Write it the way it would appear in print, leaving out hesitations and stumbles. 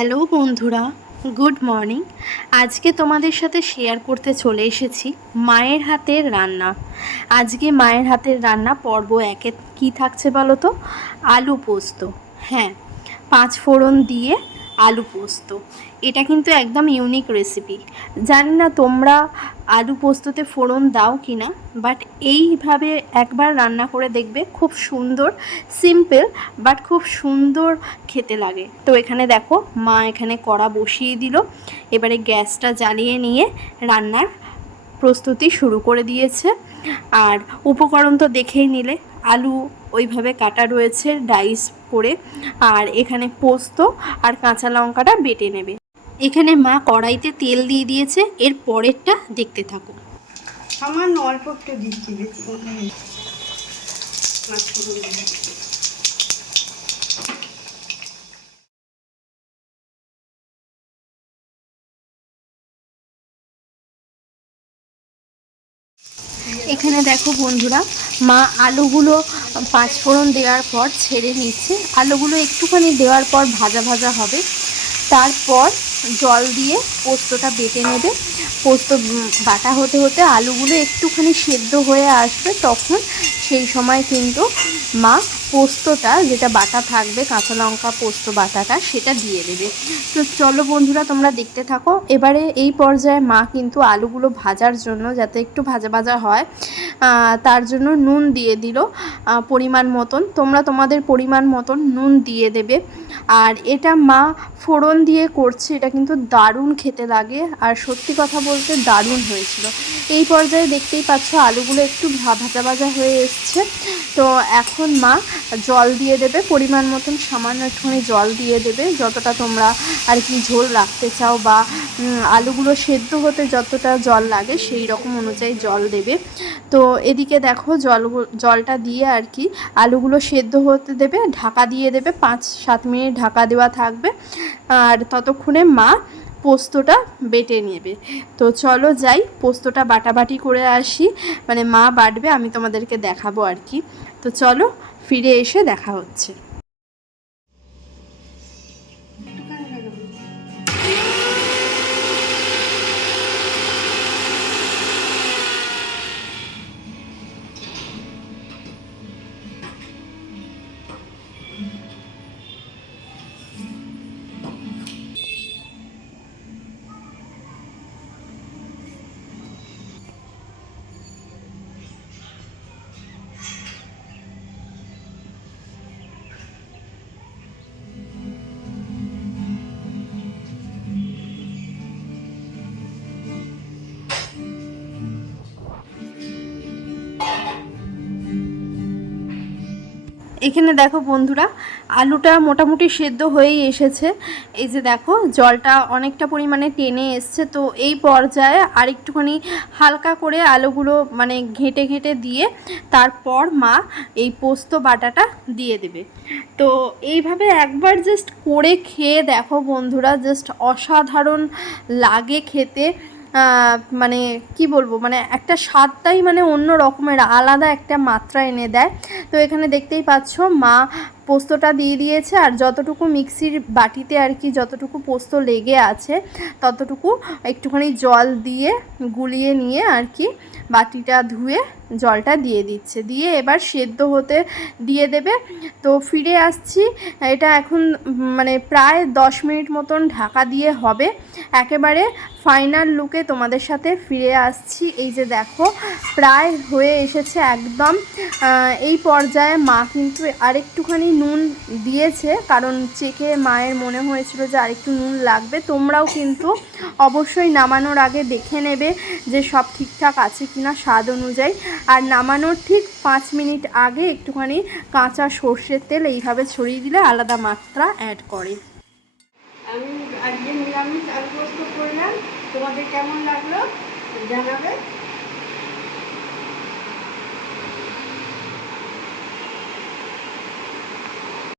Hello বন্ধুরা, good morning. আজকে তোমাদের সাথে শেয়ার করতে চলে এসেছি মায়ের হাতের রান্না। আজকে মায়ের হাতের রান্না পর্ব একে কী থাকছে বলো তো? আলু পোস্ত। হ্যাঁ, 5 ফোড়ন দিয়ে আলু পোস্ত। এটা কিন্তু একদম ইউনিক রেসিপি। জানি না তোমরা আলু পোস্ততে ফোড়ন দাও কি না, বাট এইভাবে একবার রান্না করে দেখবে, খুব সুন্দর, সিম্পল বাট খুব সুন্দর খেতে লাগে। তো এখানে দেখো মা এখানে কড়া বসিয়ে দিল, এবারে গ্যাসটা জ্বালিয়ে নিয়ে রান্নার প্রস্তুতি শুরু করে দিয়েছে। আর উপকরণ তো দেখেই নিলে, আলু ওইভাবে কাটা রয়েছে ডাইস করে, আর এখানে পোস্ত আর কাঁচা লঙ্কাটা বেটে নেবে। এখানে মা কড়াইতে তেল দিয়ে দিয়েছে, এর পরেরটা দেখতে থাকো। সামান্য অল্প একটু দিচ্ছি, এখানে দেখো বন্ধুরা, মা আলুগুলো 5 ফোড়ন দেওয়ার পর ছেড়ে নিচ্ছে। আলুগুলো একটুখানি দেওয়ার পর ভাজা ভাজা হবে, তারপর জল দিয়ে পোস্তটা বেটে নেবে। পোস্ত বাটা হতে হতে আলুগুলো একটুখানি সেদ্ধ হয়ে আসবে, তখন সেই সময় কিন্তু মা পোস্তটা যেটা বাটা থাকবে, কাঁচা লঙ্কা পোস্ত বাটাটা, সেটা দিয়ে দেবে। তো চলো বন্ধুরা, তোমরা দেখতে থাকো। এবারে এই পর্যায়ে মা কিন্তু আলুগুলো ভাজার জন্য, যাতে একটু ভাজা ভাজা হয়, তার জন্য নুন দিয়ে দিল পরিমাণ মতন। তোমরা তোমাদের পরিমাণ মতন নুন দিয়ে দেবে। আর এটা মা ফোড়ন দিয়ে করছে, এটা কিন্তু দারুণ খেতে লাগে, আর সত্যি কথা বলতে দারুণ হয়েছিল। এই পর্যায়ে দেখতেই পাচ্ছ আলুগুলো একটু ভাজা ভাজা হয়ে এসছে। তো এখন মা জল দিয়ে দেবে পরিমাণ মতন, সামান্য একটুখানি জল দিয়ে দেবে, যতটা তোমরা আর কি ঝোল রাখতে চাও, বা আলুগুলো সেদ্ধ হতে যতটা জল লাগে সেই রকম অনুযায়ী জল দেবে। তো এদিকে দেখো জলটা দিয়ে আর কি আলুগুলো সেদ্ধ হতে দেবে, ঢাকা দিয়ে দেবে, 5-7 মিনিট ঢাকা দেওয়া থাকবে। আর ততক্ষণে মা পোস্তটা বেটে নেবে। তো চলো যাই, পোস্তটা বাটাবাটি করে আসি, মানে মা বাটবে, আমি তোমাদেরকে দেখাবো আর কি। তো চলো, ফিরে এসে দেখা হচ্ছে। এখানে দেখো বন্ধুরা, আলুটা মোটামুটি সেদ্ধ হয়েই এসেছে। এই যে দেখো জলটা অনেকটা পরিমাণে টেনে এসছে। তো এই পর্যায়ে আরেকটুখানি হালকা করে আলুগুলো মানে ঘেঁটে ঘেঁটে দিয়ে তারপর মা এই পোস্ত বাটাটা দিয়ে দেবে। তো এইভাবে একবার জাস্ট করে খেয়ে দেখো বন্ধুরা, জাস্ট অসাধারণ লাগে খেতে। মানে কি বলবো, মানে একটা স্বাদটাই মানে অন্য রকমের, আলাদা একটা মাত্রা এনে দেয়। তো এখানে দেখতেই পাচ্ছ মা পোস্তটা দিয়ে দিয়েছে, আর যতটুকু মিক্সির বাটিতে আর কি যতটুকু পোস্ত লেগে আছে ততটুকু একটুখানি জল দিয়ে গুলিয়ে নিয়ে আর কি বাটিটা ধুয়ে জলটা দিয়ে দিচ্ছে, দিয়ে এবার সেদ্ধ হতে দিয়ে দেবে। তো ফিরে আসছি, এটা এখন মানে প্রায় 10 মিনিট মতন ঢাকা দিয়ে হবে। একেবারে ফাইনাল লুকে তোমাদের সাথে ফিরে আসছি। এই যে দেখো প্রায় হয়ে এসেছে একদম। এই পর্যায়ে মা কিন্তু আরেকটুখানি নুন দিয়েছে, কারণ চেখে মায়ের মনে হয়েছিল যে আরেকটু নুন লাগবে। তোমরাও কিন্তু অবশ্যই নামানোর আগে দেখে নেবে যে সব ঠিকঠাক আছে কিনা স্বাদ অনুযায়ী। আর নামানোর ঠিক 5 মিনিট আগে একটুখানি কাঁচা সর্ষের তেল এইভাবে ছড়িয়ে দিলে আলাদা মাত্রা অ্যাড করে। আমি আজকে নিরামিষ আলু পোস্ত করলাম, তোমাদের কেমন লাগলো জানাবে।